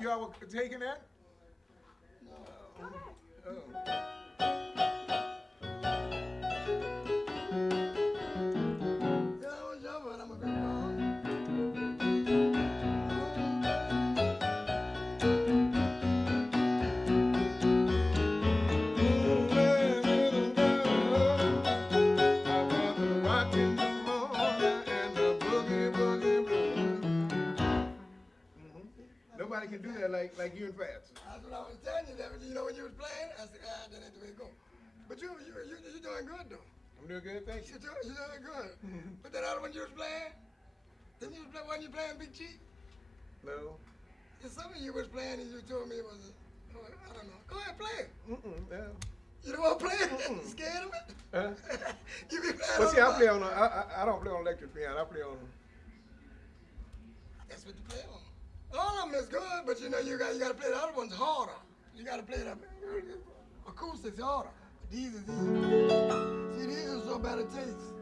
You all were taking that? Oh. Nobody can do that like you and Fats. That's what I was telling you. That you know when you was playing, I said, that ain't the way to go. But you're doing good though. I'm doing good, thank you. You're doing good. But that other one you was playing, wasn't you playing Big Chief? No. There's something you was playing and you told me it was, I don't know. Go ahead, play it. No. You don't want to play it? You scared of it? Huh? You be playing well, see, I play on. I don't play on electric piano. I play on. That's what you play on. All of them is good, but you know you got to play the other ones harder. You got to play the acoustics harder. These is easy. See, these are so bad it tastes.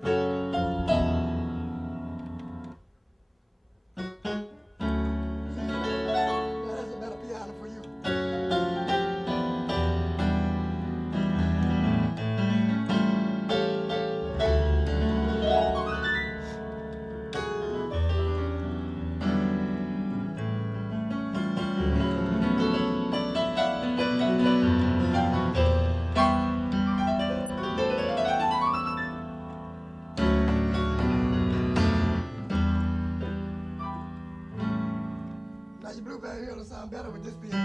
That's a better piano for you. Blueberry Hill will sound better with this piano.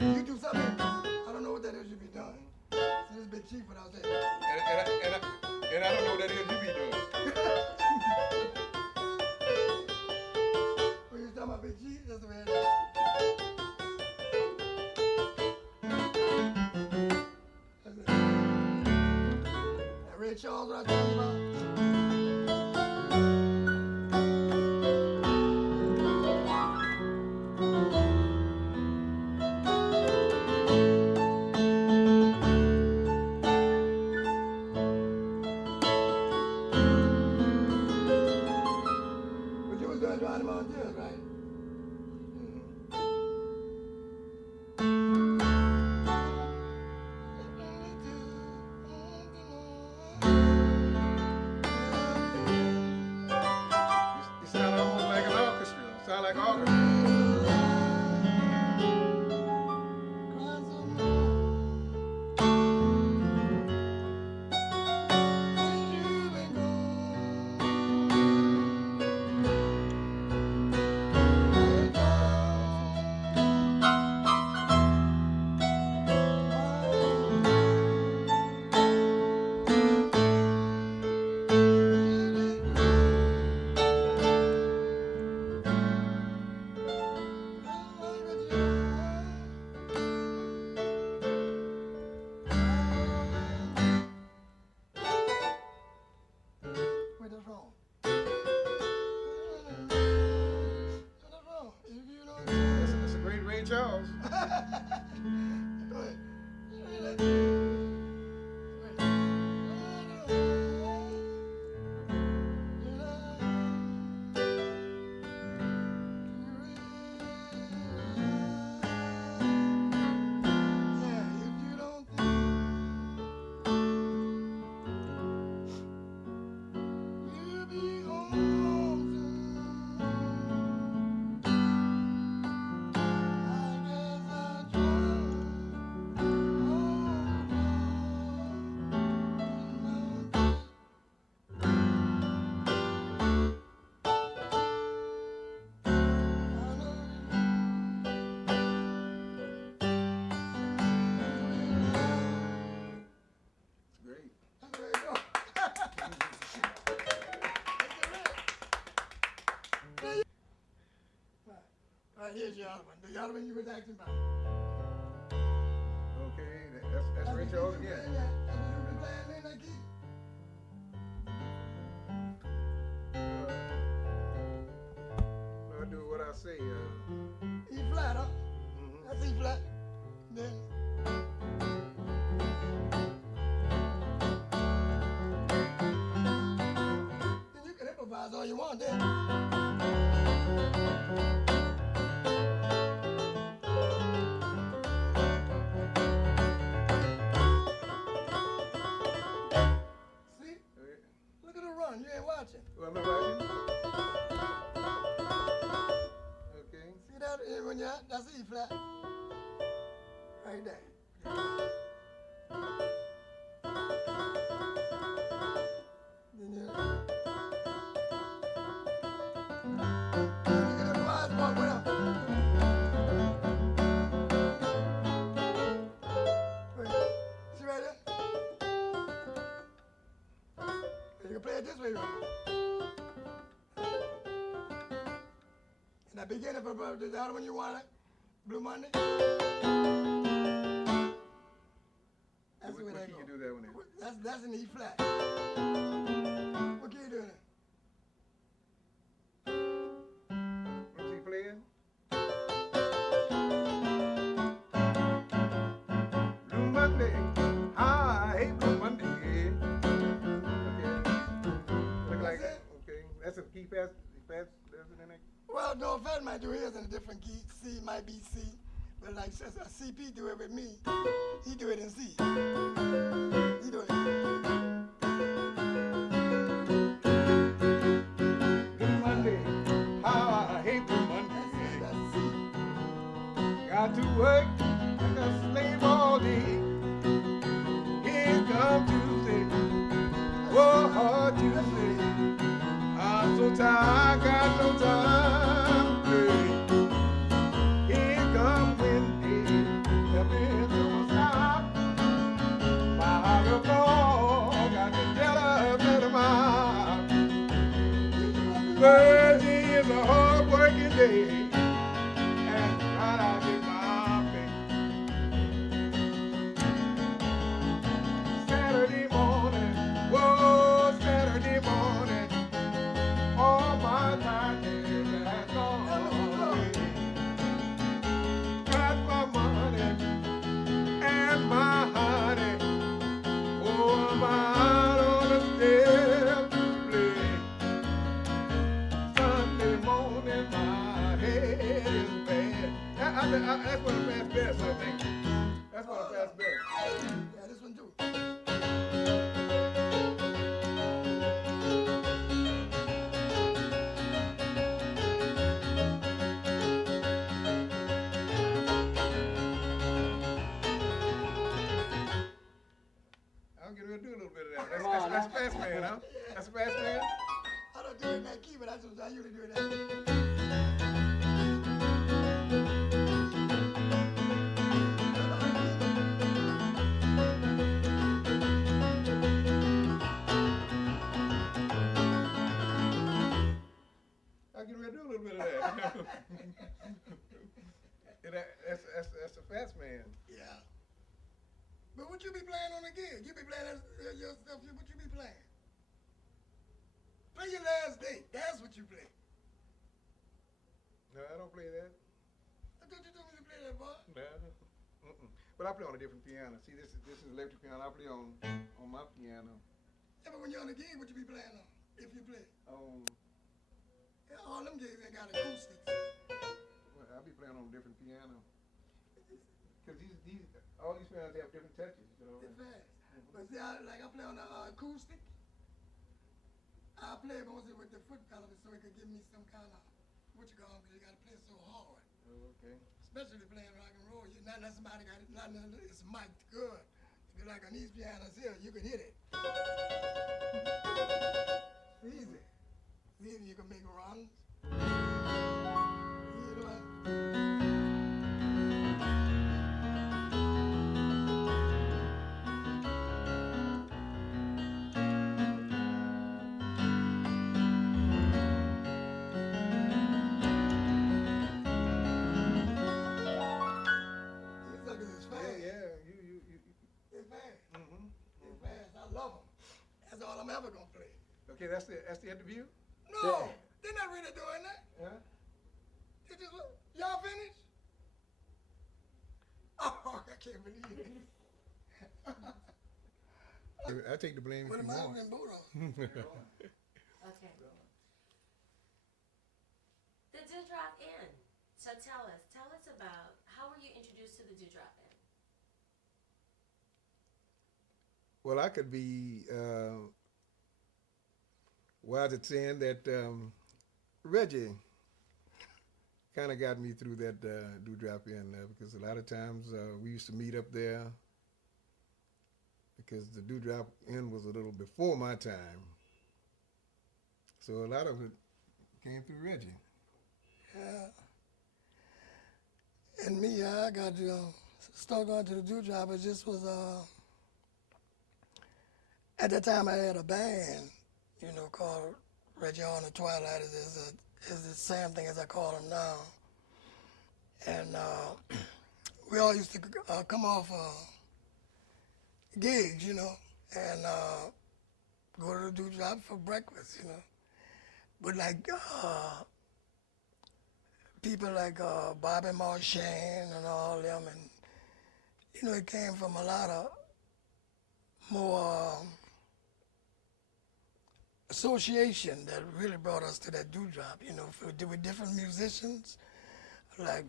You do something, I don't know what that is you be doing. So this is Big Chief without that. And I don't know what that is you be doing. When you talking about Big Chief, that's the way it is. Ray Charles, what I told you about? But you was going to Animal Deals, right? Charles. Go ahead. Here's your other one. The other one you was acting about. Okay, that's Ray Charles again. That's what you been playing in that key. I'll do what I say. E flat, huh? That's E flat. Then all you want then. See? Look at her run. You ain't watching. Well, I'm not watching. Okay. See that? When you that's E flat. Right there. Then you get the wise one went up. Wait, see right there? You can play it this way, right? And I begin it for the other one you want it? Blue Monday? That's the way What that key go. you do that one in? That's an E flat. What key you doing it? What's he playing? Blue Monday. I hate Blue Monday. Okay. Look like That's it? okay. That's a key fast. Fast. That's in there. Well, no, Fed might do his in a different key. C might be C. But like a CP do it with me, he do it in C. He do it. Blue Monday. How I hate Blue Monday. That's C. Got to work like a slave all day. Here come Tuesday. Whoa, hard Tuesday. I'm so tired, got no time to play. Here come Wednesday. Stepping to a stop. My heart will fall. Got the jealous of my mouth. Thursday is a hard working day. And tonight I get my pay. Saturday morning, whoa, Saturday morning, all my time has gone away. Got my money and my honey, oh, I'm out on the step to play. Sunday morning, my head is bad. That's one of the fast best, I think. That's one of the fast best. Yeah, this one too. I'm getting ready to do a little bit of that. That's fast man, huh? That's fast man? I don't do it in that key, but I usually do it in that key. I'm getting ready to do a little bit of that. That's a fast man. Yeah. But what you be playing on the gig? You be playing your stuff, what you be playing? Play your last date. That's what you play. No, I don't play that. I thought you told me to play that, boy. No. But I play on a different piano. See, this is electric piano. I play on my piano. Yeah, but when you're on the gig, what you be playing on? If you play. Yeah, all them gigs ain't got acoustics. Well, I'll be playing on a different piano. Because all these pianos have different touches, you know. It's fast. But see, I play on the acoustic. I play mostly with the foot pedal so it could give me some kind of, what you call it, because you got to play so hard. Oh, okay. Especially playing rock and roll. Not unless somebody got it, not unless it's mic'd good. If you're like on these pianos here, you can hit it. It's easy. It's easy, you can make runs. You know what? I'm ever gonna play. Okay, that's the interview? No, they're not really doing that. Huh? They just y'all finished? Oh, I can't believe it. I take the blame if you want. Okay. So tell us about how were you introduced to the dewdrop band? Well, I could be wise at saying that Reggie kind of got me through that dewdrop in because a lot of times we used to meet up there because the dewdrop inn was a little before my time. So a lot of it came through Reggie. Yeah. And me, I got to start going to the dewdrop. It just was, at that time I had a band, called Reggie on the Twilight. Is the same thing as I call them now. And we all used to come off gigs, and go to the dewdrop for breakfast, But like people like Bobby Marchand and all them, and it came from a lot of more association that really brought us to that dewdrop. With different musicians, like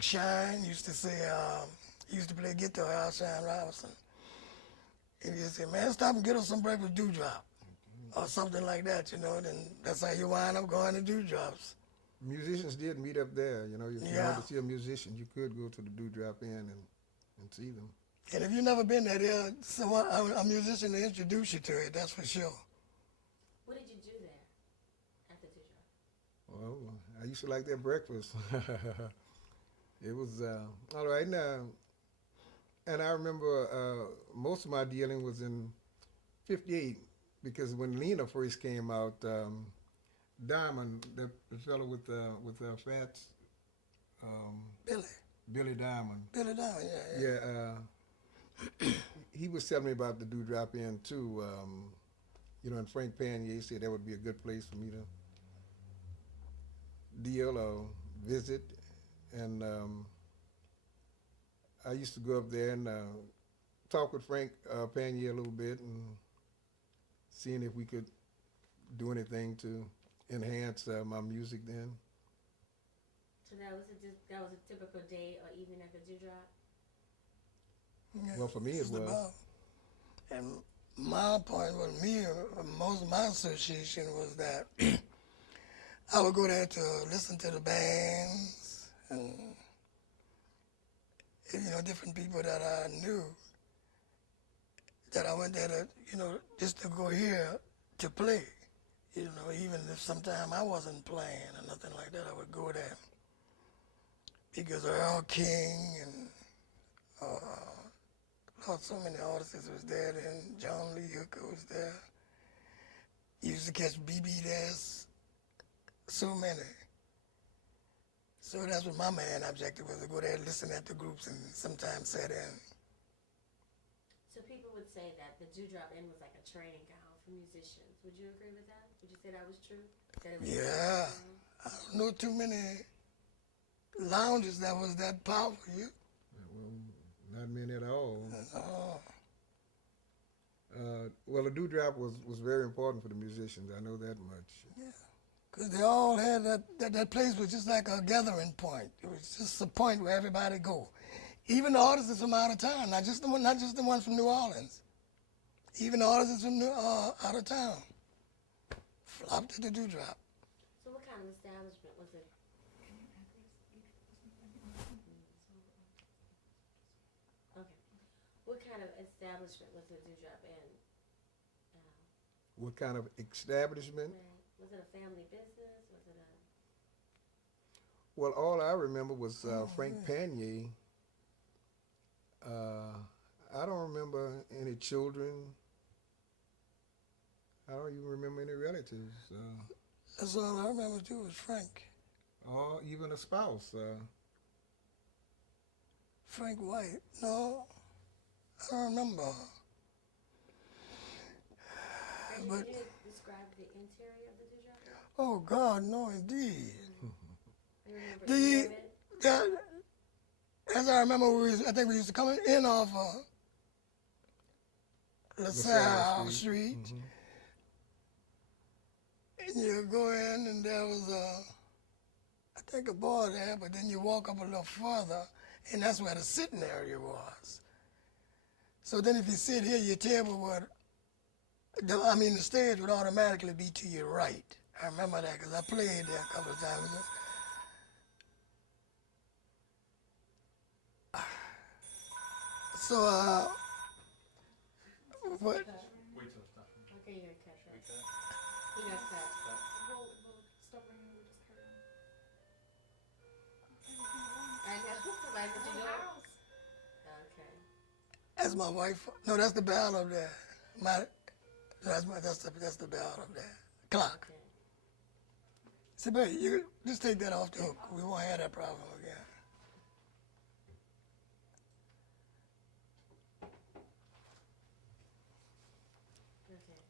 Shine used to say, he used to play guitar, Shine Robinson. And he'd say, man, stop and get us some breakfast dewdrop, or something like that, then that's how you wind up going to dewdrops. Musicians did meet up there, if you wanted to see a musician, you could go to the dewdrop inn and see them. And if you've never been there, there's a musician to introduce you to it, that's for sure. What did you do there at the dewdrop? Well, I used to like that breakfast. It was all right now. And I remember most of my dealing was in '58 because when Lena first came out, Diamond, the fellow with Fats, Billy Diamond. Billy Diamond, yeah. Yeah, he was telling me about the dewdrop inn too. And Frank Panier said that would be a good place for me to deal or visit. And I used to go up there and talk with Frank Panier a little bit and seeing if we could do anything to enhance my music then. So that was a typical day or evening at the dewdrop? Yeah, well, for me it was. And my point with me, most of my association was that I would go there to listen to the bands and different people that I knew, that I went there to, just to go here to play. Even if sometime I wasn't playing or nothing like that, I would go there. Because Earl King and so many artists was there then. John Lee Hooker was there. Used to catch BB Dash, so many. So that's what my main objective was, to go there and listen at the groups and sometimes sit in. So people would say that the dewdrop inn was like a training ground for musicians. Would you agree with that? Would you say that was true? Yeah. I don't know too many lounges that was that powerful. Well, not many at all. No. Well, the dewdrop was very important for the musicians. I know that much. Yeah. Because they all had that place was just like a gathering point. It was just a point where everybody go. Even the artists from out of town, not just the ones from New Orleans. Even the artists from out of town flopped to the dewdrop. So what kind of establishment was it? Okay. What kind of establishment was the dewdrop in? What kind of establishment? Right. Was it a family business? Was it a... Well, all I remember was Frank Panier. I don't remember any children. I don't even remember any relatives. That's all I remember too was Frank. Or even a spouse. Frank White. No, I don't remember. Can you describe the interior of the dewdrop? Oh God, no, indeed. You remember as I remember, I think we used to come in off LaSalle Street. Mm-hmm. And you go in, and there was I think a bar there, but then you walk up a little further, and that's where the sitting area was. So then if you sit here, your table would, the stage would automatically be to your right. I remember that because I played there a couple of times. So, what? Wait till it's done. Okay, you're gonna cut that. You got cut. We'll stop ringing. We'll just carry on. I know. Somebody, did you know? House. Okay. That's my wife. No, that's the bell up there. That's the bell up there. Clock. Okay. See, babe, you just take that off the hook. We won't have that problem again. Okay.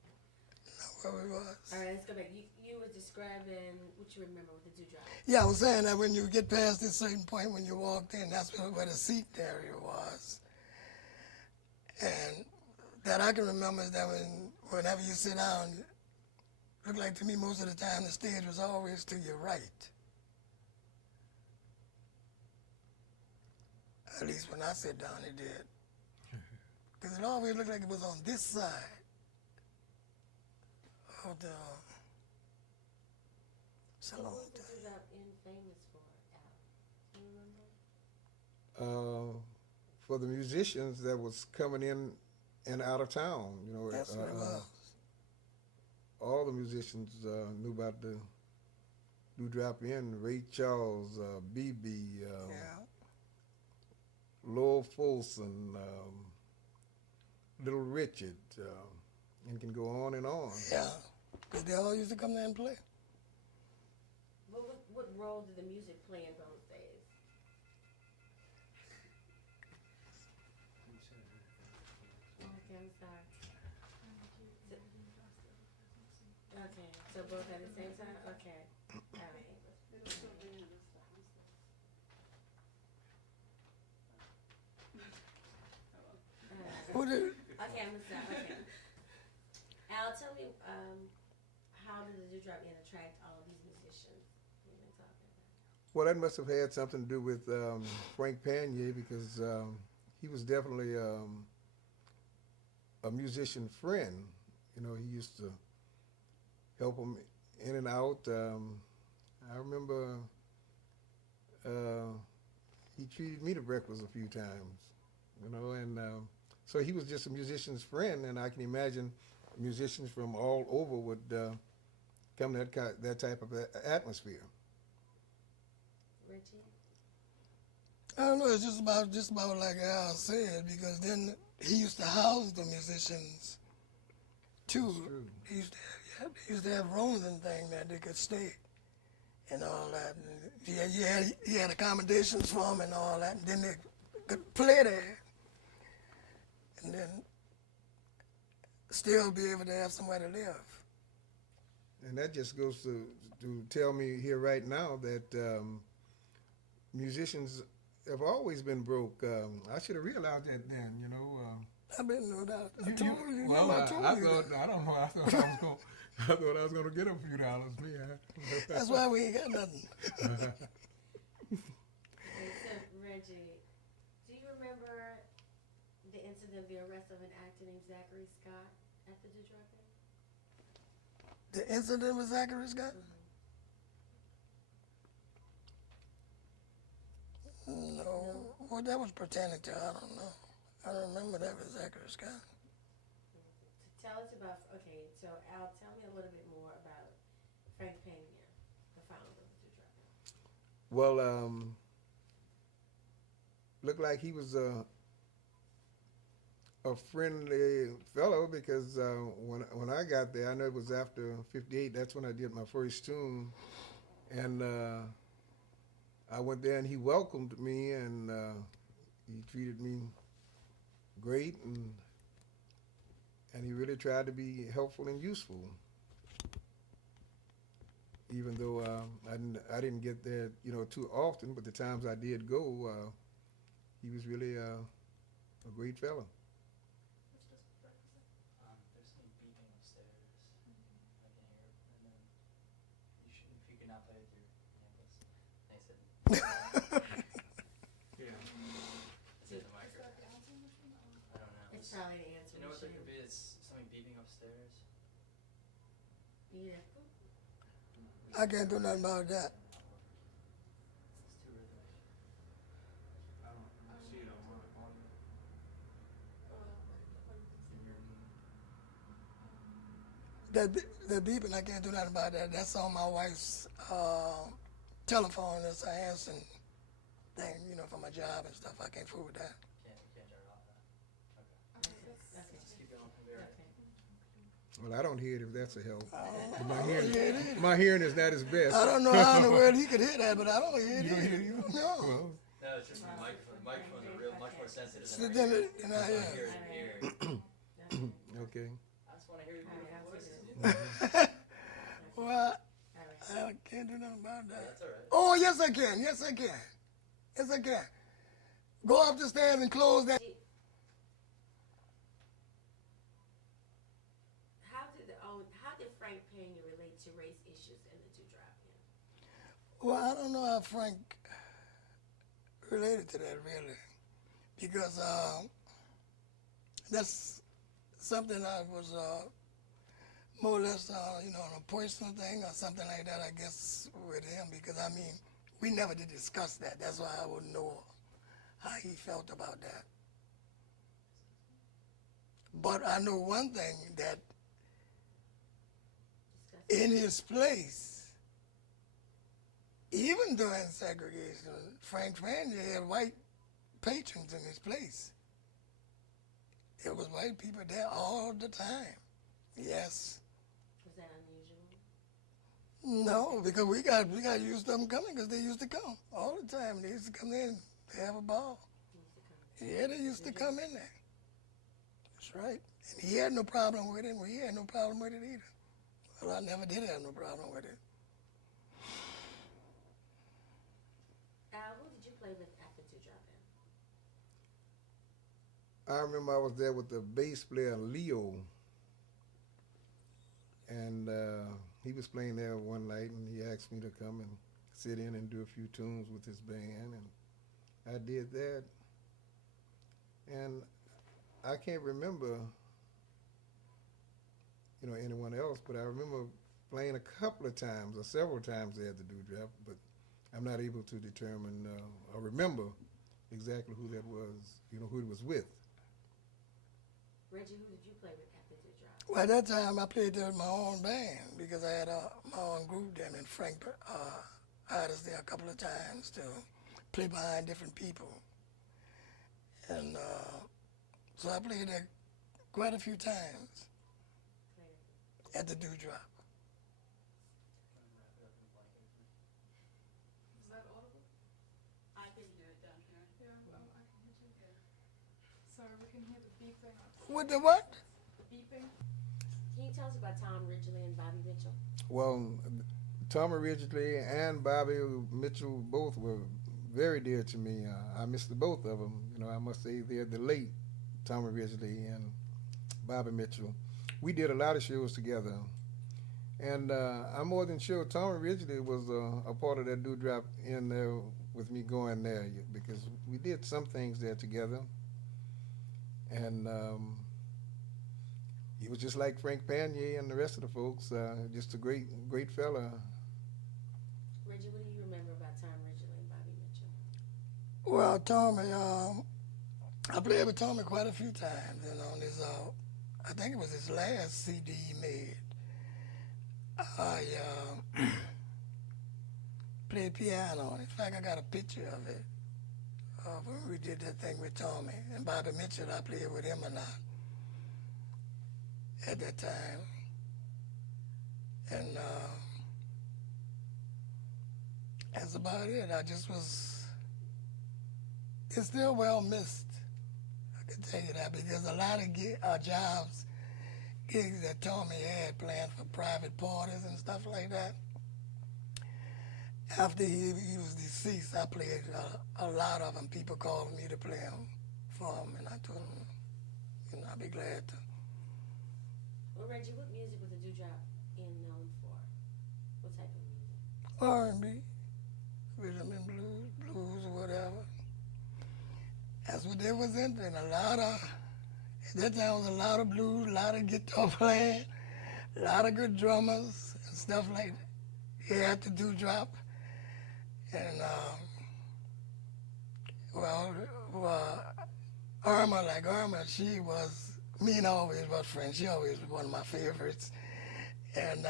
Where we was? All right, let's go back. You were describing what you remember with the dewdrop. Yeah, I was saying that when you get past this certain point when you walked in, that's where the seat area was. And that I can remember is that whenever you sit down, it looked like to me most of the time the stage was always to your right. At least when I sit down, it did. Because it always looked like it was on this side of the salon. What was the dewdrop in famous for, Al? Do you remember? For the musicians that was coming in and out of town, you know, That's what it was. all the musicians knew about the Dewdrop Inn. Ray Charles, BB, Yeah. Lowell Folsom, Little Richard, and can go on and on. Yeah. Because they all used to come there and play. What role did the music play in those days? Okay, I'm sorry. Okay, so both at the same time? Okay. All right. Who did? Okay, I'm gonna stop. Okay. Al, tell me, how did the Dewdrop Inn attract all of these musicians we've been talking about? Well, that must have had something to do with Frank Panier because he was definitely a musician friend. You know, he used to help him in and out. I remember he treated me to breakfast a few times, you know, and so he was just a musician's friend, and I can imagine musicians from all over would come to that type of atmosphere. Reggie? I don't know. It's just about like Al said, because then he used to house the musicians too. True. He used to have rooms and things that they could stay and all that. And he had accommodations for them and all that. And then they could play there, and then still be able to have somewhere to live. And that just goes to tell me here right now that musicians have always been broke. I should have realized that then, you know. I've been no doubt. I I told you. thought that. I don't know. I thought I was gonna get a few dollars. That's why we ain't got nothing. Okay, so Reggie, do you remember the incident of the arrest of an actor named Zachary Scott at the Dewdrop Inn? The incident with Zachary Scott? No. What that was pertaining to, I don't know. I don't remember that with Zachary Scott. Tell us about, okay, so Al, tell me a little bit more about Frank Pena, the founder of the Dewdrop Inn. Well, looked like he was a friendly fellow because when I got there, I know it was after '58. That's when I did my first tune, and I went there and he welcomed me and he treated me great and he really tried to be helpful and useful. Even though I didn't get there, you know, too often, but the times I did go, he was really a great fellow. There's some beeping upstairs. I can hear it. And then if you could not play with your ankles. Yeah. Is it the micro? I don't know. It's probably the answer You know what there machine. could be? It's something beeping upstairs. Yeah. I can't do nothing about that. It's too rhythmic. I don't see it on my audio. That beeping, I can't do nothing about that. That's on my wife's telephone. That's an answering thing, you know, for my job and stuff. I can't fool with that. Can't turn it off then. Okay. Just keep going. We'll be alright. Well, I don't hear it if that's a help. Oh, My hearing is not his best. I don't know how in the world he could hear that, but I don't hear it either. No. Well, No, it's just the microphone. The microphones are real much more sensitive So than then our it- then I hear it. ears. okay. I just want to hear your beautiful voices. Well, I can't do nothing about that. That's alright. Oh, yes, I can. Yes, I can. Yes, I can. Go up the stairs and close that. How did Frank Pena relate to race issues in the Dewdrop? Well, I don't know how Frank related to that really, because that's something I was more or less, you know, a personal thing or something like that, I guess, with him, because I mean, we never did discuss that. That's why I wouldn't know how he felt about that. But I know one thing, that in his place, even during segregation, Frank Pena had white patrons in his place. There was white people there all the time. Yes. Was that unusual? No, because we got used to them coming, because they used to come all the time. They used to come in, they have a ball. Yeah, they used to come in there. That's right. And he had no problem with it, and we had no problem with it either. Well, I never did have no problem with it. Who did you play with at the Dewdrop then? I remember I was there with the bass player Leo, and he was playing there one night, and he asked me to come and sit in and do a few tunes with his band, and I did that. And I can't remember, you know, anyone else, but I remember playing a couple of times or several times there at the Dewdrop, but I'm not able to determine or remember exactly who that was, you know, who it was with. Reggie, who did you play with at the Dewdrop? Well, at that time, I played there with my own band, because I had my own group then, and Frank hired us there a couple of times to play behind different people. And so I played there quite a few times at the Dewdrop. Is that audible? I can hear it down here. Yeah, I can hear you. Sorry, we can hear the beeping. With the what? Beeping. Can you tell us about Tom Ridgely and Bobby Mitchell? Well, Tommy Ridgely and Bobby Mitchell both were very dear to me. I miss the both of them. You know, I must say they're the late Tommy Ridgely and Bobby Mitchell. We did a lot of shows together. And I'm more than sure Tommy Ridgely was a part of that Dewdrop in there with me going there, because we did some things there together. And he was just like Frank Pena and the rest of the folks, just a great fella. Reggie, what do you remember about Tom Ridgely and Bobby Mitchell? Well, Tommy, I played with Tommy quite a few times, and on his, I think it was his last CD he made. I played piano. In fact, I got a picture of it when we did that thing with Tommy. And Bobby Mitchell, I played with him a lot at that time. And that's about it. I just was, it's still well missed. I can tell you that, because a lot of gigs that Tommy had planned for private parties and stuff like that. After he was deceased, I played a lot of them. People called me to play them for him, and I told them, you know, I'd be glad to. Well, Reggie, what music was the Dewdrop known for? What type of music? R&B. rhythm and blues or whatever. That's what they was into. And a lot of, at that time was a lot of blues, a lot of guitar playing, a lot of good drummers and stuff like that. He had to do drop. And, Irma, she was, me and I always was friends. She always was one of my favorites. And,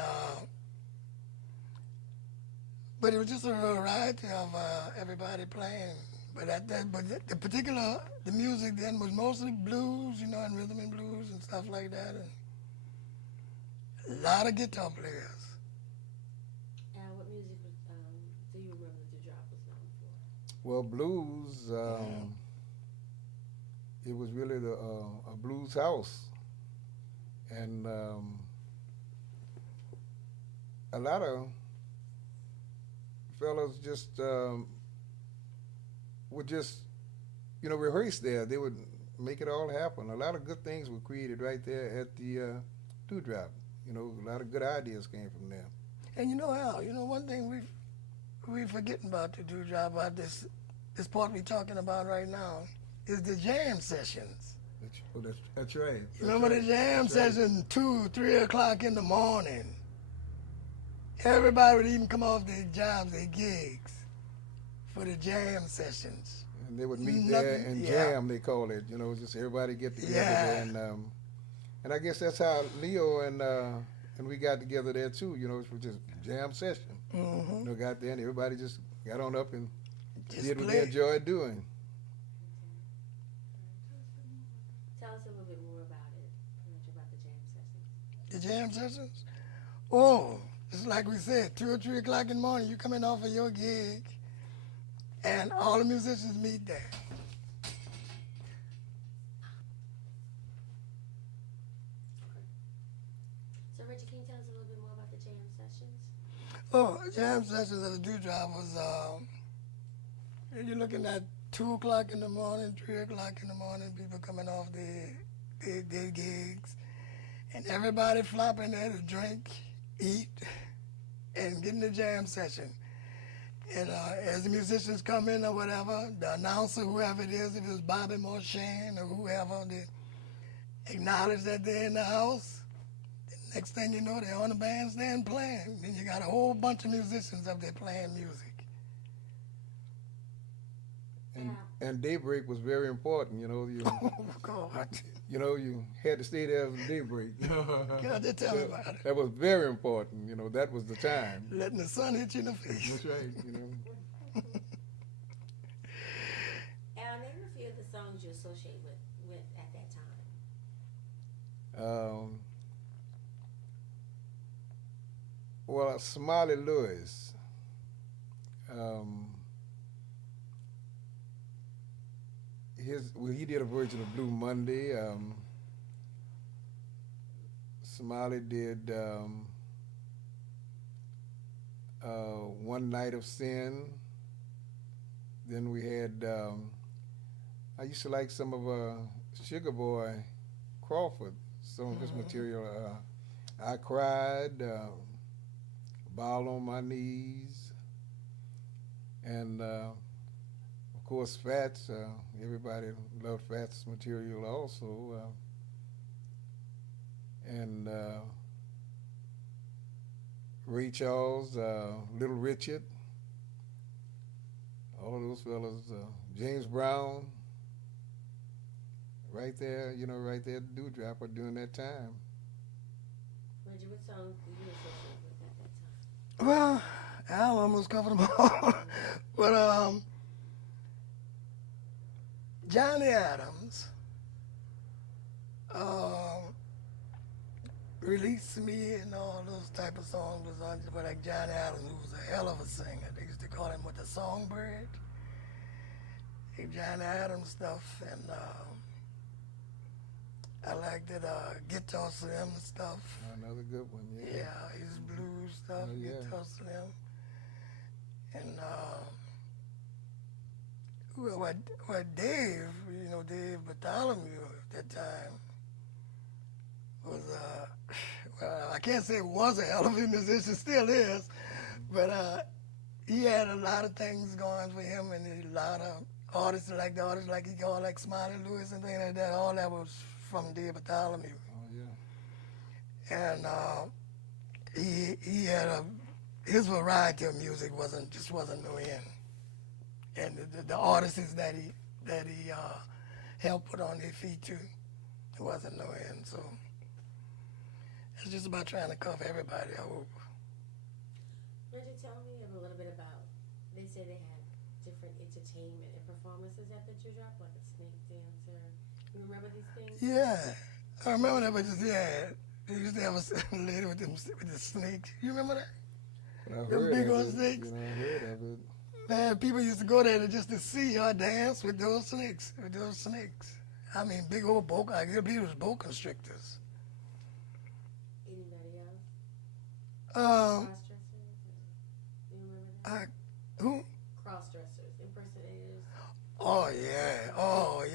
but it was just a variety of everybody playing. But the music then was mostly blues, you know, and rhythm and blues and stuff like that. And a lot of guitar players. And what music do you remember the Drop was known for? Well, blues, it was really a blues house. And a lot of fellas just would just, you know, rehearse there. They would make it all happen. A lot of good things were created right there at the Dewdrop. You know, a lot of good ideas came from there. And you know, Al, you know, one thing we forgetting about the Dewdrop, about this part we talking about right now, is the jam sessions. That's right. You remember the jam session, 2, 3 o'clock in the morning? Everybody would even come off their jobs, their gigs, for the jam sessions. And they would meet there and jam, they call it. You know, just everybody get together there. And I guess that's how Leo and we got together there too. You know, it was just jam session. Mm-hmm. You know, got there and everybody just got on up and Just did what play. they enjoyed doing. Tell us a little bit more about it, about the jam sessions. The jam sessions? Oh, it's like we said, 2 or 3 o'clock in the morning, you coming off of your gig, and all the musicians meet there. So, Reggie, can you tell us a little bit more about the jam sessions? Oh, jam sessions at the Dewdrop was, you're looking at 2 o'clock in the morning, 3 o'clock in the morning, people coming off their gigs, and everybody flopping there to drink, eat, and get in the jam session. And as the musicians come in or whatever, the announcer, whoever it is, if it was Bobby Morshane or whoever, they acknowledge that they're in the house. The next thing you know, they're on the bandstand playing. Then you got a whole bunch of musicians up there playing music. And daybreak was very important, you know. Oh, God. You know, you had to stay there for daybreak. God, they tell me about it. That was very important, you know. That was the time. Letting the sun hit you in the face. That's right, you know. Al, name a few of the songs you associate with at that time. Well, Smiley Lewis. He did a version of Blue Monday. Smiley did One Night of Sin. Then we had, I used to like some of Sugar Boy Crawford, some of his material. I Cried, Ball on My Knees, and of course Fats. Everybody loved Fats' material also. And Ray Charles, Little Richard, all of those fellas, James Brown, right there, you know, right there at the Dewdrop during that time. Reggie, what song do you associate with at that time? Well, Al almost covered them all. But Johnny Adams Release Me and all those type of songs was on, but like Johnny Adams, who was a hell of a singer. They used to call him the songbird. Johnny Adams stuff, and I liked it, Guitar Slim stuff. Another good one, yeah. Yeah, his blues stuff, Oh, yeah. Guitar Slim. And what Dave, you know, Dave Bartholomew at that time was, well, I can't say was a hell of a musician, still is, but he had a lot of things going for him, and a lot of artists like he called like Smiley Lewis and things like that. All that was from David Bartholomew. Oh yeah. And he had his variety of music wasn't no end. And the artists that he helped put on their feet too, it wasn't no end. So it's just about trying to cover everybody, I hope. Reggie, tell me a little bit about, they say they had different entertainment and performances at the dewdrop, like a snake dancer. You remember these things? Yeah, I remember that, but just, yeah, they used to have a lady with the snakes. You remember that? I've Them heard big of old it. snakes. You know, I heard of it. Man, people used to go there just to see her dance with those snakes. I mean, big old boa, I believe it was boa constrictors. Anybody else? Um, Cross-dressers? You remember that? Who? Cross-dressers, impersonators. Oh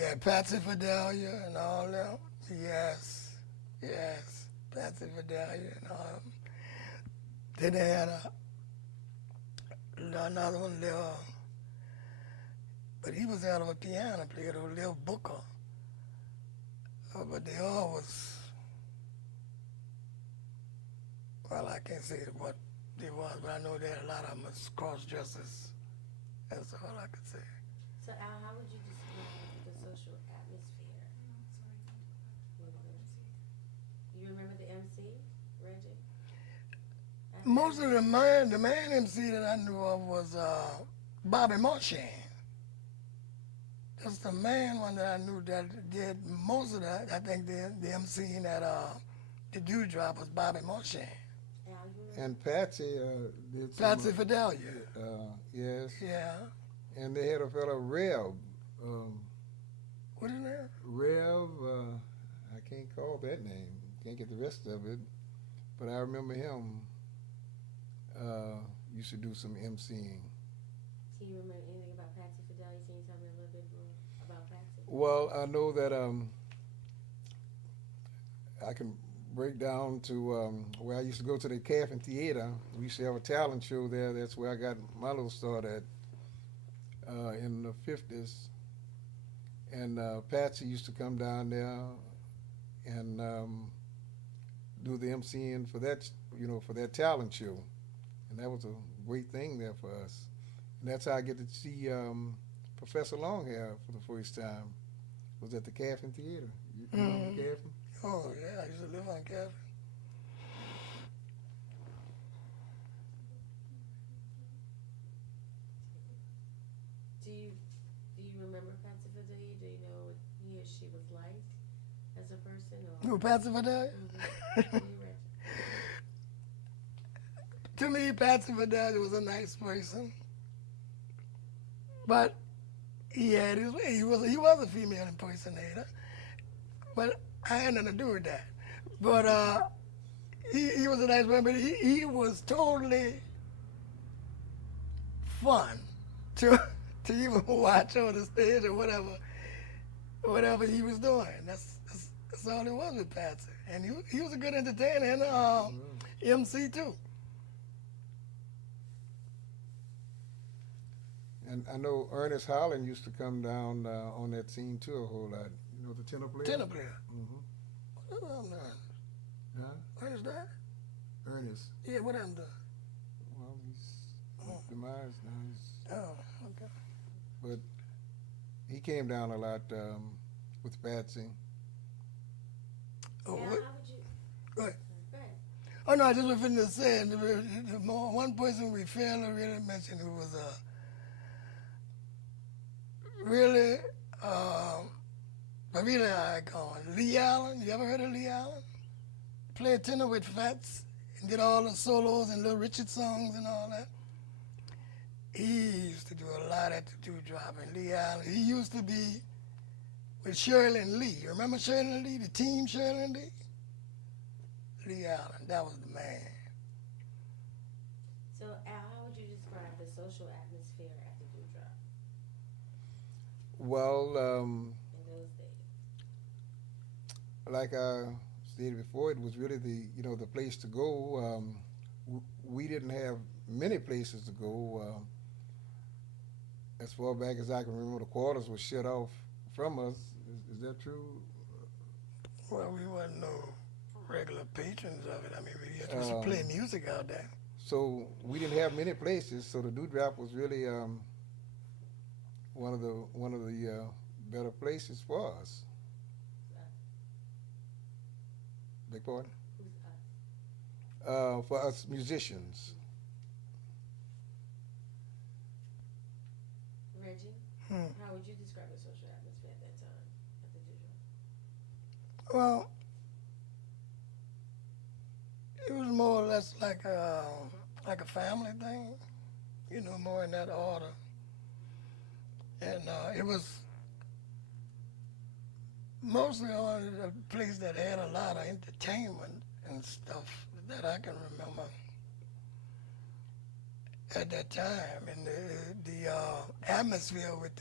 yeah, Patsy Fidelia and all that. Yes, Patsy Fidelia and all them. Then they had another one there, but he was out of a piano player, a little Booker. But they all was, well, I can't say what they was, but I know that a lot of them was cross-dressers. That's all I could say. So Al, how would you describe the social atmosphere? You remember the MC, Reggie? Most of the man MC that I knew of was Bobby Marchand. That's the main one that I knew that did most of that. I think the MCing at the Dewdrop was Bobby Marchand. Al, you remember? And Patsy did some. Patsy Fidelia. Yes. Yeah. And they had a fellow Rev. What is that? Rev. I can't call that name. Can't get the rest of it. But I remember him. Used to do some MCing. Do you remember anything about Patsy Fidelia? Can you tell me a little bit more about Patsy? Well, I know that I can break down to where I used to go to the Caffin Theater. We used to have a talent show there. That's where I got my little start at in the 50s. And Patsy used to come down there and do the MCing for that, for that talent show. And that was a great thing there for us. And that's how I get to see Professor Longhair for the first time. Was at the Caffin Theater. You remember Caffin? Oh yeah, I used to live on Caffin. Do you remember Patsy Fidelia? Do you know what he or she was like as a person? Or? Who, Patsy Fidelia? Mhm. You, Reggie? To me, Patsy Fidelia was a nice person, but he had his way. He was a female impersonator, but I had nothing to do with that. But he was a nice man, but he was totally fun to even watch on the stage or whatever he was doing. That's all it was with Patsy, and he was a good entertainer and MC too. And I know Ernest Holland used to come down on that scene too a whole lot. You know the tenor player? Tenor player. Mm-hmm. What happened to Ernest? Huh? Ernest died? Ernest. Yeah, what happened to? Well, he's demise now. Oh, okay. But he came down a lot with Patsy. Oh, Al, what? how would you? Go ahead. Go ahead. Oh no, I just was finna to say, one person we failed to really mention who was really a icon. Lee Allen. You ever heard of Lee Allen? Played tenor with Fats and did all the solos and Little Richard songs and all that. He used to do a lot at the Dewdrop. And Lee Allen, he used to be with Shirley and Lee. You remember Shirley and Lee, the team Shirley and Lee? Lee Allen, that was the man. So Al, how would you describe the social atmosphere at the Dewdrop Well, in those days? like I stated before, it was really the place to go. We didn't have many places to go. As far back as I can remember, the quarters were shut off from us. Is that true? Well, we wasn't no regular patrons of it. I mean, we used to play music out there. So we didn't have many places. So the Dewdrop was really one of the better places for us. Beg pardon? Who's us? For us musicians. Reggie, how would you describe the social atmosphere at that time at the Dewdrop? Well, it was more or less like a family thing, you know, more in that order. And it was mostly on a place that had a lot of entertainment and stuff that I can remember at that time. And the atmosphere with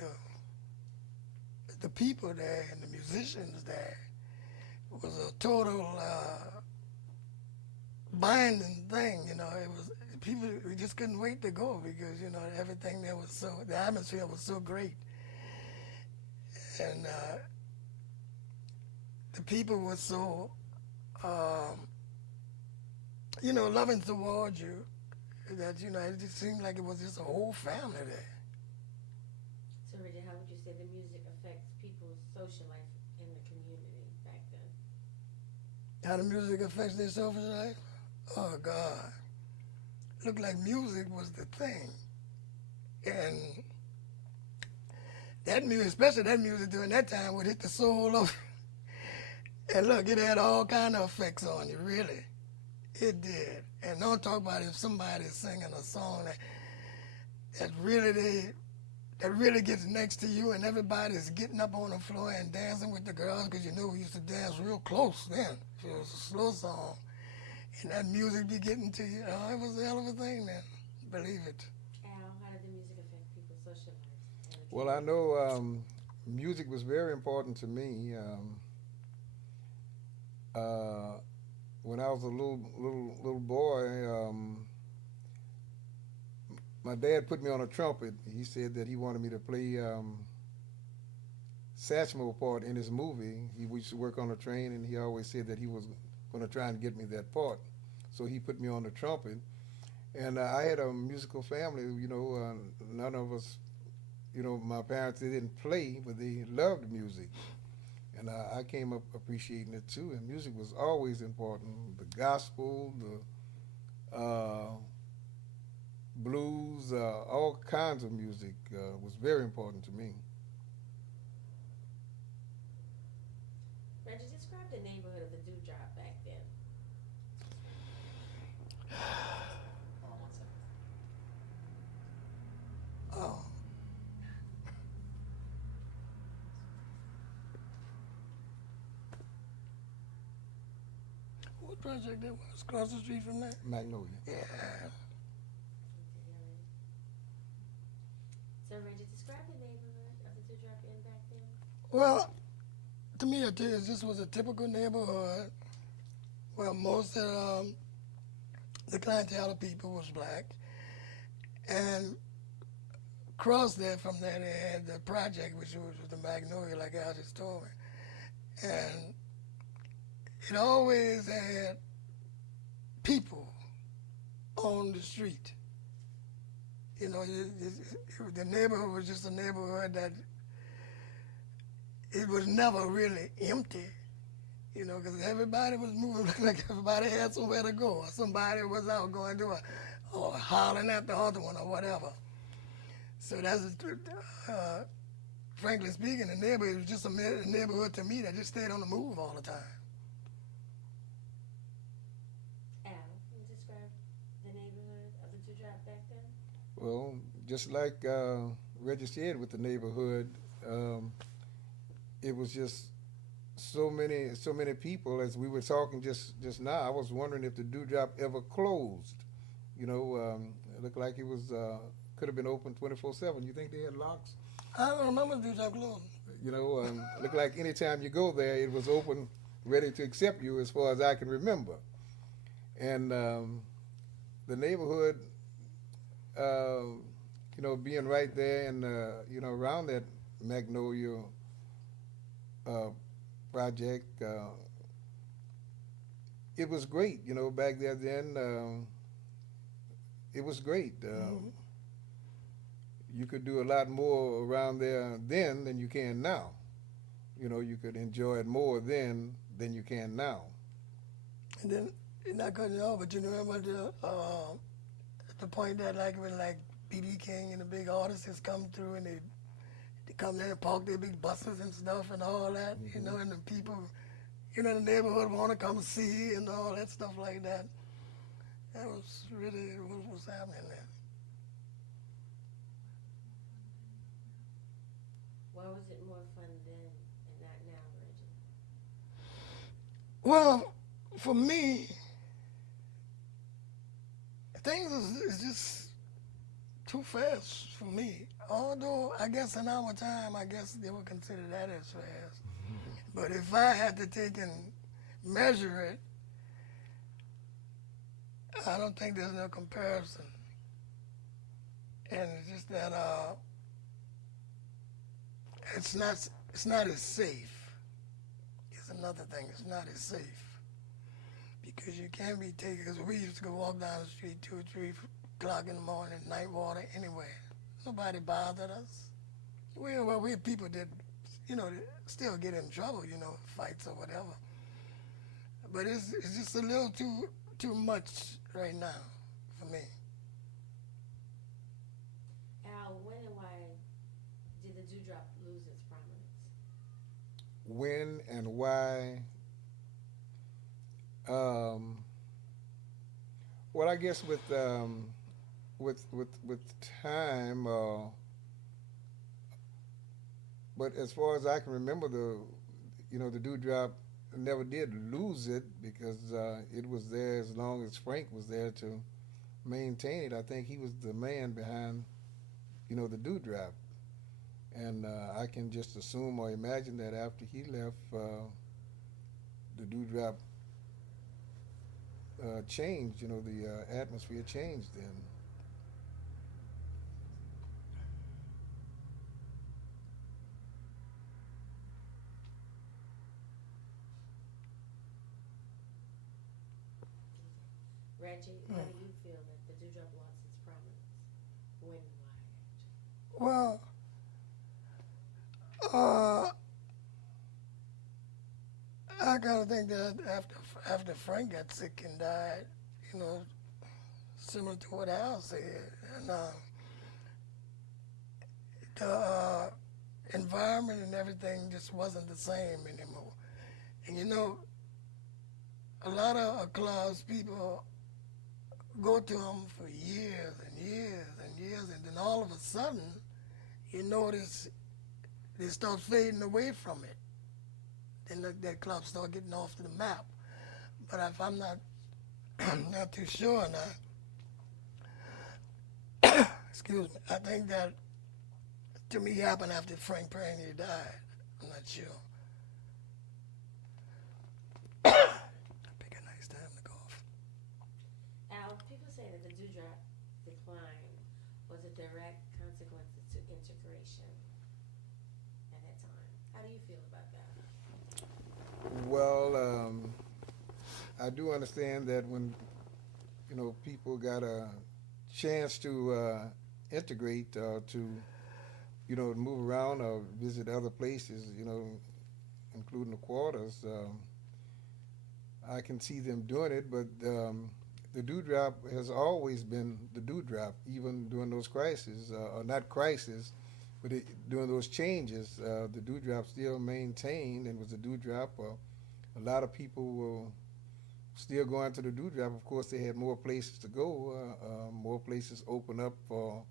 the people there and the musicians there was a total binding thing, you know. It was people, we just couldn't wait to go because, you know, everything there was so, the atmosphere was so great. And the people were so, you know, loving towards you that, you know, it just seemed like it was just a whole family there. So, Reggie, how would you say the music affects people's social life in the community back then? How the music affects their social life? Oh, God. Looked like music was the thing. And that music, especially that music during that time, would hit the soul of and look, it had all kind of effects on you, really. It did. And don't talk about if somebody's singing a song that really gets next to you and everybody's getting up on the floor and dancing with the girls, because you know we used to dance real close then. If it was a slow song and that music be getting to you, oh, it was a hell of a thing then. Believe it. Al, how did the music affect people's social lives? Well, I know music was very important to me. When I was a little boy, my dad put me on a trumpet. He said that he wanted me to play Satchmo part in his movie. He used to work on a train, and he always said that he was going to try and get me that part. So he put me on the trumpet. And I had a musical family, you know, none of us, you know, my parents, they didn't play, but they loved music. And I came up appreciating it too, and music was always important. The gospel, the blues, all kinds of music was very important to me. Reggie, describe the neighborhood of the Dewdrop back then. Hold on 1 second. Oh. What project that was? Across the street from that? Magnolia. Yeah. So, Reggie, describe the neighborhood of the Dewdrop Inn back then. Well, to me, this was a typical neighborhood where most of the clientele of people was black. And across there from there, they had the project, which was the Magnolia, like Al just told me. And it always had people on the street. You know, the neighborhood was just a neighborhood that it was never really empty, you know, because everybody was moving, looked like everybody had somewhere to go, or somebody was out going to or hollering at the other one or whatever. So that's, frankly speaking, the neighborhood was just a neighborhood to me that just stayed on the move all the time. Al, can you describe the neighborhood of the Dewdrop back then? Well, just like Reggie said with the neighborhood, it was just so many people. As we were talking just now, I was wondering if the Dewdrop ever closed. You know, it looked like it was could have been open 24/7. You think they had locks? I don't remember the Dewdrop closing. You know, looked like any time you go there, it was open, ready to accept you, as far as I can remember. And the neighborhood you know, being right there and, you know, around that Magnolia project, it was great, you know, back there then. It was great. You could do a lot more around there then than you can now. You know, you could enjoy it more then than you can now. And then, not cutting you off, but you remember the point that like when like B.B. King and the big artists just come through and they come there and park their big buses and stuff and all that, you know, and the people, you know, in the neighborhood want to come see and all that stuff like that. That was really what was happening there. Why was it more fun then and not now, Reggie? Well, for me, things is just too fast for me. Although I guess in our time, I guess they would consider that as fast. But if I had to take and measure it, I don't think there's no comparison. And it's just that it's not as safe. It's another thing. It's not as safe because you can't be taken. Because we used to go walk down the street 2 or 3 o'clock in the morning, night water anywhere. Nobody bothered us. We people that, you know, still get in trouble, you know, fights or whatever. But it's just a little too much right now for me. Al, when and why did the dewdrop lose its prominence? When and why? Well, I guess with time, but as far as I can remember, the dewdrop never did lose it because it was there as long as Frank was there to maintain it. I think he was the man behind, the dewdrop, and I can just assume or imagine that after he left, the dewdrop changed. The atmosphere changed then. Reggie, how do you feel that the dewdrop lost its prominence? When and why, actually? Well, I kind of think that after Frank got sick and died, similar to what Al said, and the environment and everything just wasn't the same anymore. And a lot of clubs, people go to them for years and years and years, and then all of a sudden, you notice they start fading away from it. Then that club start getting off the map. But if I'm not too sure now, excuse me, I think that to me happened after Frank Panier died. I'm not sure. Pick a nice time to go off. Al, people say that the dewdrop decline was a direct consequence to integration at that time. How do you feel about that? Well, I do understand that when people got a chance to integrate, to move around or visit other places, including the quarters, I can see them doing it. But the dewdrop has always been the dewdrop, even during those crises, or not crises, but during those changes, the dewdrop still maintained and was a dewdrop. A lot of people were still going to the dewdrop. Of course, they had more places to go, more places open up for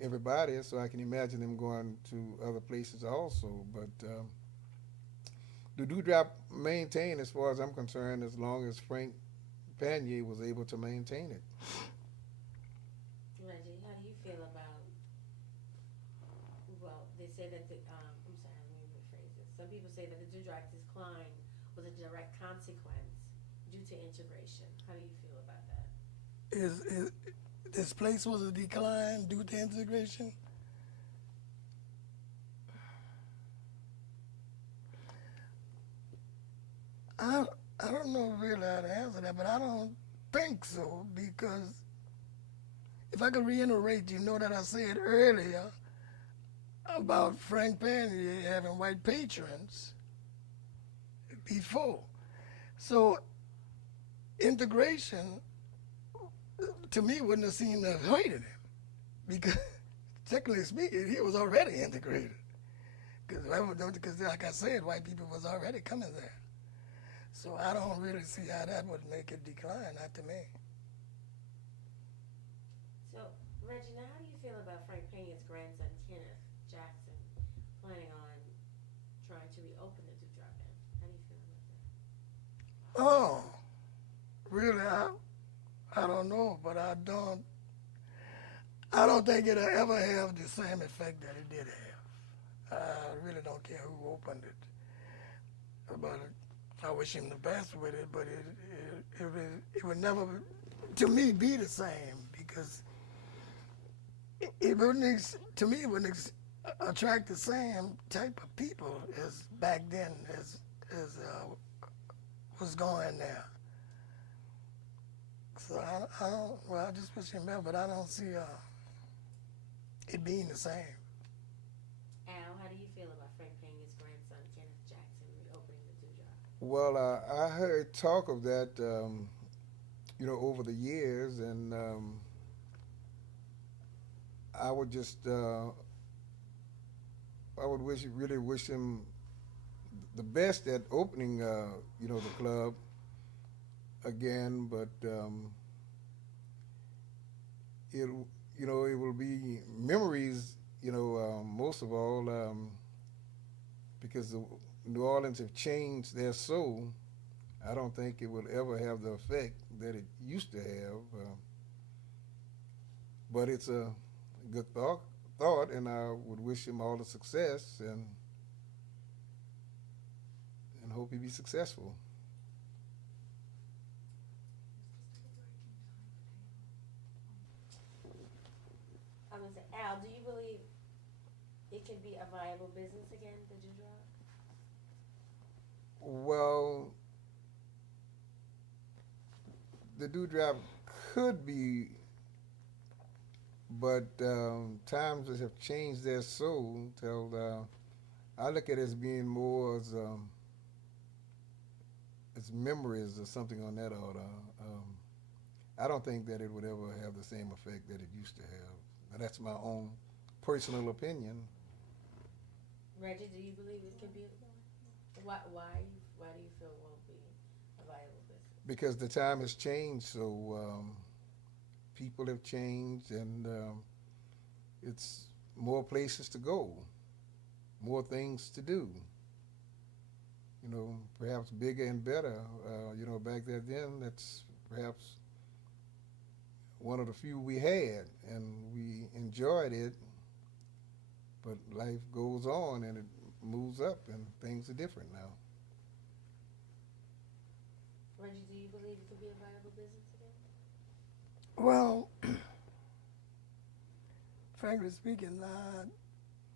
everybody, so I can imagine them going to other places also. But the dewdrop maintained, as far as I'm concerned, as long as Frank Panier was able to maintain it. Reggie, how do you feel about, they say that I'm sorry, let me rephrase this. Some people say that the dewdrop decline was a direct consequence due to integration. How do you feel about that? this place was a decline due to integration? I don't know really how to answer that, but I don't think so, because if I could reiterate, you know that I said earlier about Frank Panier having white patrons before. So integration, to me, wouldn't have seemed to have hurted him, because technically speaking, he was already integrated. Because like I said, white people was already coming there. So I don't really see how that would make it decline, not to me. So, Reginald, how do you feel about Frank Pena's grandson, Kenneth Jackson, planning on trying to reopen the Dewdrop Band? How do you feel about that? Oh, really? I don't know, but I don't think it'll ever have the same effect that it did have. I really don't care who opened it, but I wish him the best with it. But it would never, to me, be the same, because it wouldn't. To me, it wouldn't attract the same type of people as back then as was going there. So I don't. Well, I just wish him well, but I don't see it being the same. Al, how do you feel about Frank Pena's grandson, Kenneth Jackson, reopening the Dewdrop? Well, I heard talk of that, over the years, and I would just, I would really wish him the best at opening, the club again. But it will be memories, most of all, because the New Orleans have changed their soul. I don't think it will ever have the effect that it used to have. But it's a good thought, and I would wish him all the success and hope he be successful. I was Al, do you believe it can be a viable business again, the Dewdrop? Well, the Dewdrop could be, but times have changed their soul till I look at it as being more as memories or something on that order. I don't think that it would ever have the same effect that it used to have. Now, that's my own personal opinion. Reggie, do you believe it could be? Why do you feel it won't be a viable business? Because the time has changed, so people have changed, and it's more places to go, more things to do. Perhaps bigger and better. Back then, that's perhaps one of the few we had, and we enjoyed it. But life goes on, and it moves up, and things are different now. Reggie, do you believe it could be a viable business again? Well, frankly speaking, I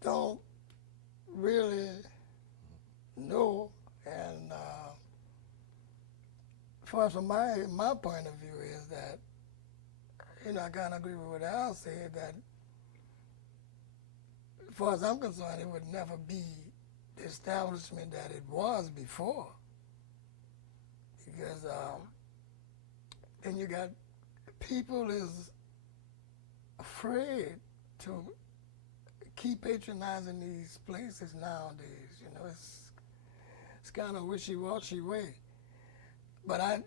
don't really know, and as from my point of view is that, I kind of agree with what Al said, that as far as I'm concerned, it would never be the establishment that it was before. Because then you got people is afraid to keep patronizing these places nowadays. It's kind of wishy-washy way. But I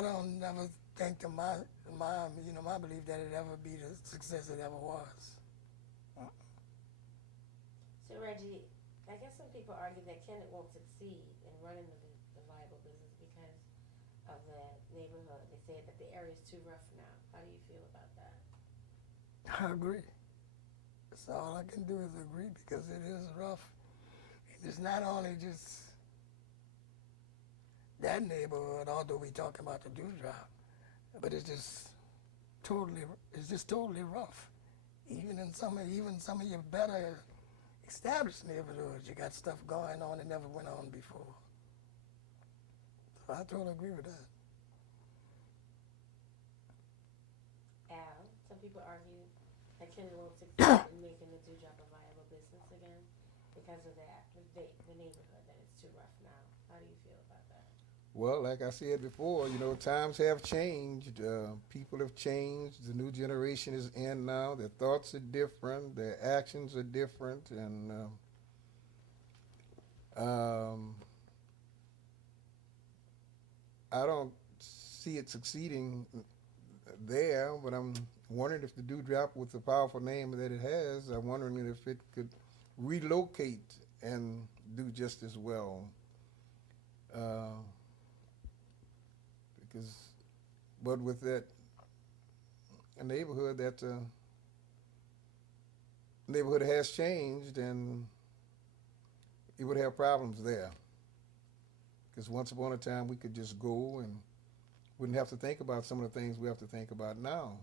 don't never think to my belief that it ever be the success it ever was. So Reggie, I guess some people argue that Kenneth won't succeed in running the viable business because of the neighborhood. They say that the area is too rough now. How do you feel about that? I agree. That's all I can do is agree, because it is rough. And it's not only just that neighborhood, although we talk about the Dewdrop, but it's just just totally rough. Even some of your better established neighborhoods, you got stuff going on that never went on before. So I totally agree with that. Al, some people argue that Kenny won't succeed in making the dewdrop a viable business again because of that, the neighborhood, that it's too rough now. How do you feel about that? Well, like I said before, you know, times have changed. People have changed. The new generation is in now. Their thoughts are different. Their actions are different. And I don't see it succeeding there, but I'm wondering if the dewdrop, with the powerful name that it has, I'm wondering if it could relocate and do just as well. But with that neighborhood, neighborhood has changed, and it would have problems there. Because once upon a time, we could just go and wouldn't have to think about some of the things we have to think about now.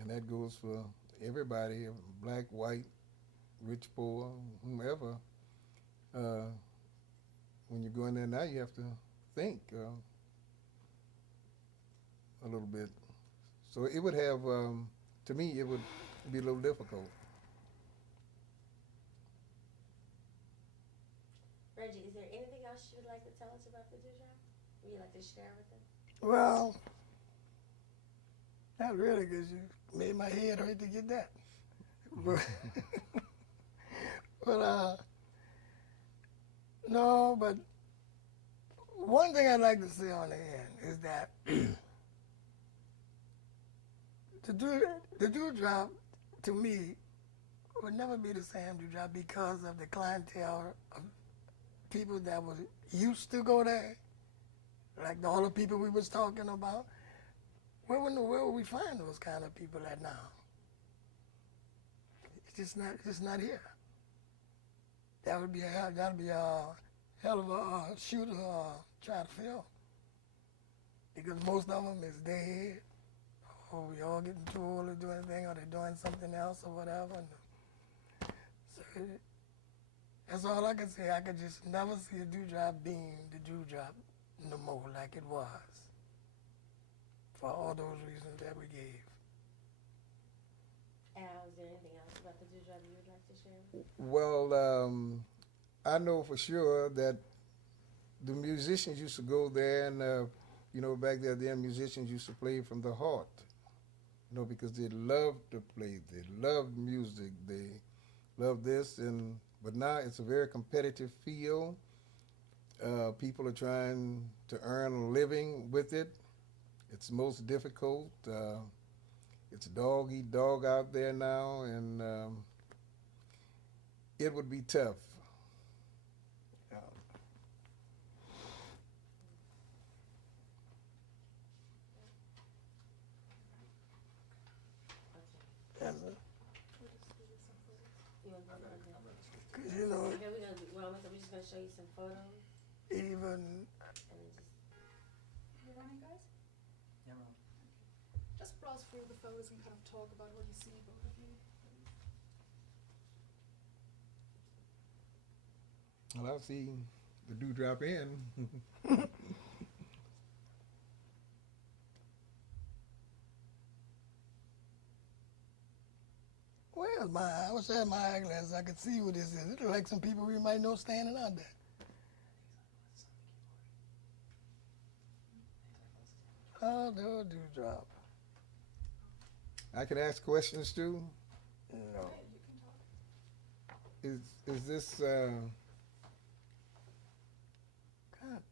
And that goes for everybody, black, white, rich, poor, whomever. When you go in there now, you have to think a little bit. So it would have, to me, it would be a little difficult. Reggie, is there anything else you would like to tell us about the dewdrop? Would you like to share with us? Well, not really, because you made my head hurt to get that. No, but one thing I'd like to say on the end is that the dewdrop, to me, would never be the same dewdrop because of the clientele of people that was used to go there, like all the people we was talking about. Where in the world would we find those kind of people at now? It's just not here. That would be a hell of a shoe to try to fill, because most of them is dead, or we all getting too old to do anything, or they're doing something else or whatever. So that's all I can say. I could just never see a dewdrop being the dewdrop no more like it was, for all those reasons that we gave. Al, is there anything else about the dewdrop you would like to share? Well, I know for sure that the musicians used to go there, and you know, back there, the musicians used to play from the heart, you know, because they loved to play, they loved music, they loved this, but now it's a very competitive field. People are trying to earn a living with it. It's most difficult. It's dog eat dog out there now, and it would be tough. Yes, sir. Cause you know, Okay, we're just gonna show you some photos, even and then just. You're running, guys? Yeah, well, Just browse through the photos and kind of talk about what you see, both of you. Well, I see the dewdrop in. well, I wish I had my eyeglasses. I could see what this is. It look like some people we might know standing out there. Oh, the dewdrop. I can ask questions too. No. Okay, you can talk. Is this God,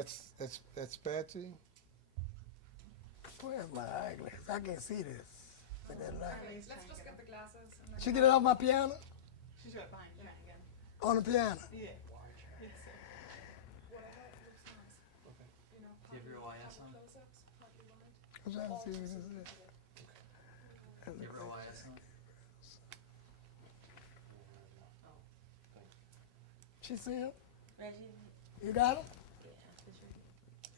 that's Patsy? where's my eyeglasses? I can't see this with that light. Okay, let's just get the glasses and then. She get it off my piano? She's got fine, you know, again. On the piano? Yeah. Yes, sir. Whatever looks nice. okay. You know, Do you have your OIS on? close-ups, partly light. I'm trying to see what this is. Do you have your OIS on? She see him? Reggie, You got him? yeah, for sure.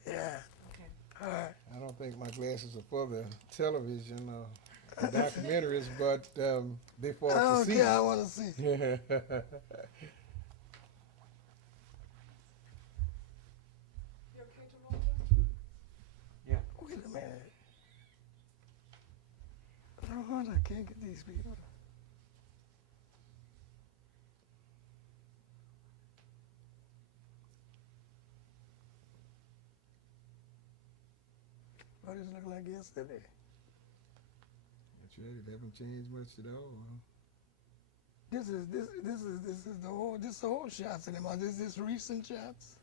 Yeah. Okay. All right. I don't think my glasses are for the television or the documentaries, but they for I to don't see. care. I want to see. Yeah. You okay to roll them? Yeah. Wait a minute. Lord, I can't get these people. What does it look like yesterday? That's right. It haven't changed much at all. Huh? This is the whole shots anymore. This is recent shots.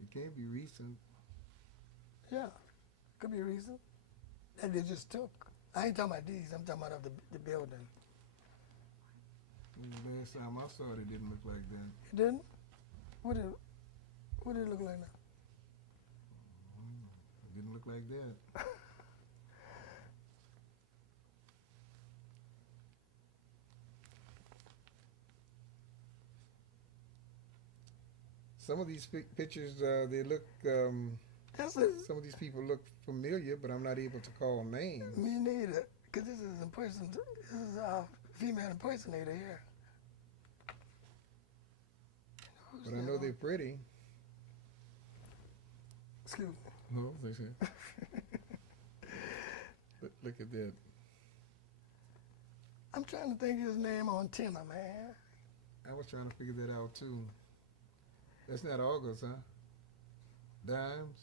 It can't be recent. Yeah, could be recent. That they just took. I ain't talking about these. I'm talking about of the building. When the last time I saw it, it didn't look like that. It didn't. What did it look like now? It didn't look like that. Some of these pictures, they look. That's it. Some of these people look familiar, but I'm not able to call names. Me neither. Cause this is a female impersonator here. Who's But I that know on? they're pretty. Excuse me. Oh, they say. Look at that. I'm trying to think his name on tenor, man. I was trying to figure that out too. That's not August, huh? Dimes?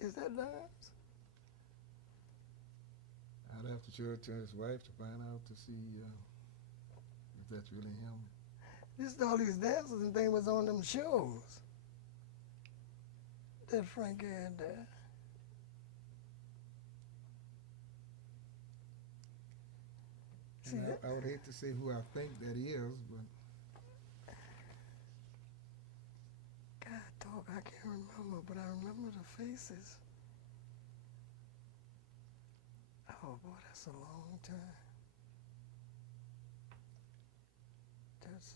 Is that Dimes? I'd have to show it to his wife to find out to see if that's really him. Just all these dancers and things was on them shows. That Frank had there. See And that? I would hate to say who I think that is, but God, dog, I can't remember, but I remember the faces. Oh boy, that's a long time. That's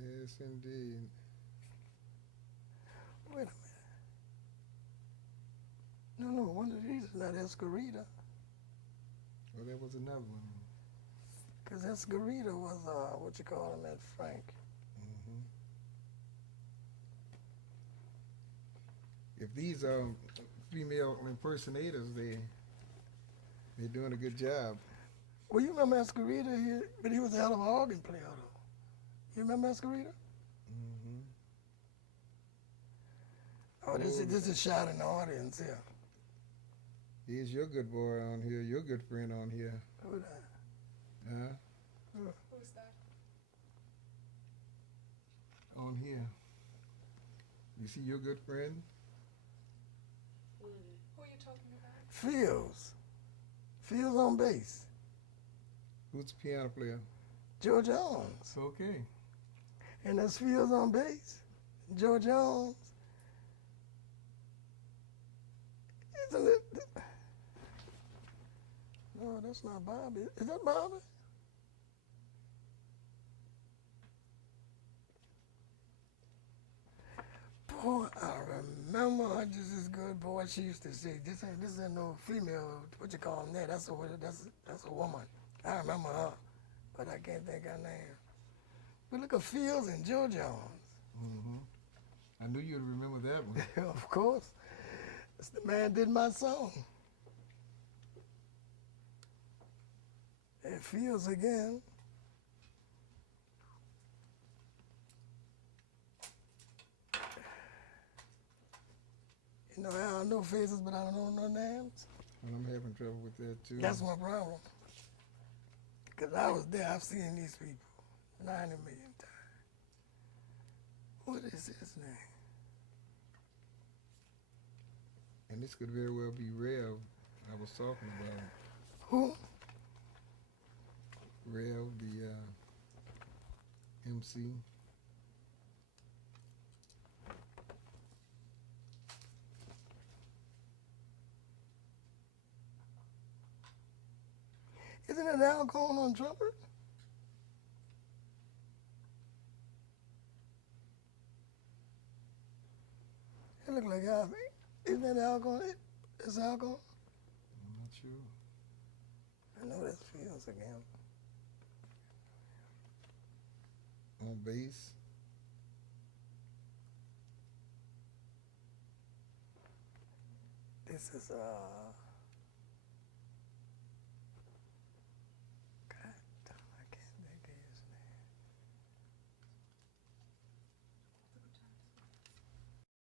yes, indeed. wait a minute. No, one of these is not Escarita, Well, there was another one. because Escarita was what you call him, that Frank. Hmm. If these are female impersonators, they're doing a good job. Well, you remember Escarita, but he was a hell of a organ player, though. You remember Escarita? Hmm. Oh, this is shot in the audience here. Here's your good boy on here, your good friend on here. Who that? Huh? Who's that? On here. You see your good friend? Who are you talking about? Fields. Fields on bass. Who's the piano player? Joe Jones. Okay. And that's Fields on bass. Joe Jones. Isn't it? No, that's not Bobby. Is that Bobby? Boy, I remember her just as good. Boy, she used to say, "This ain't no female. What you call them there? That's a woman." I remember her, but I can't think her name. But look at Fields and Joe Jones. Hmm. I knew you'd remember that one. Of course, that's the man did my song. And Fields again. You know, I know faces, but I don't know no names. And I'm having trouble with that too. That's my problem. Because I was there, I've seen these people 90 million times. What is his name? And this could very well be Rev I was talking about. Who? Rev, the MC. Isn't it Al Cohn on trumpet? It look like alcohol. Isn't that alcohol? It's alcohol? I'm not sure. I know that's Fields again. On bass. This is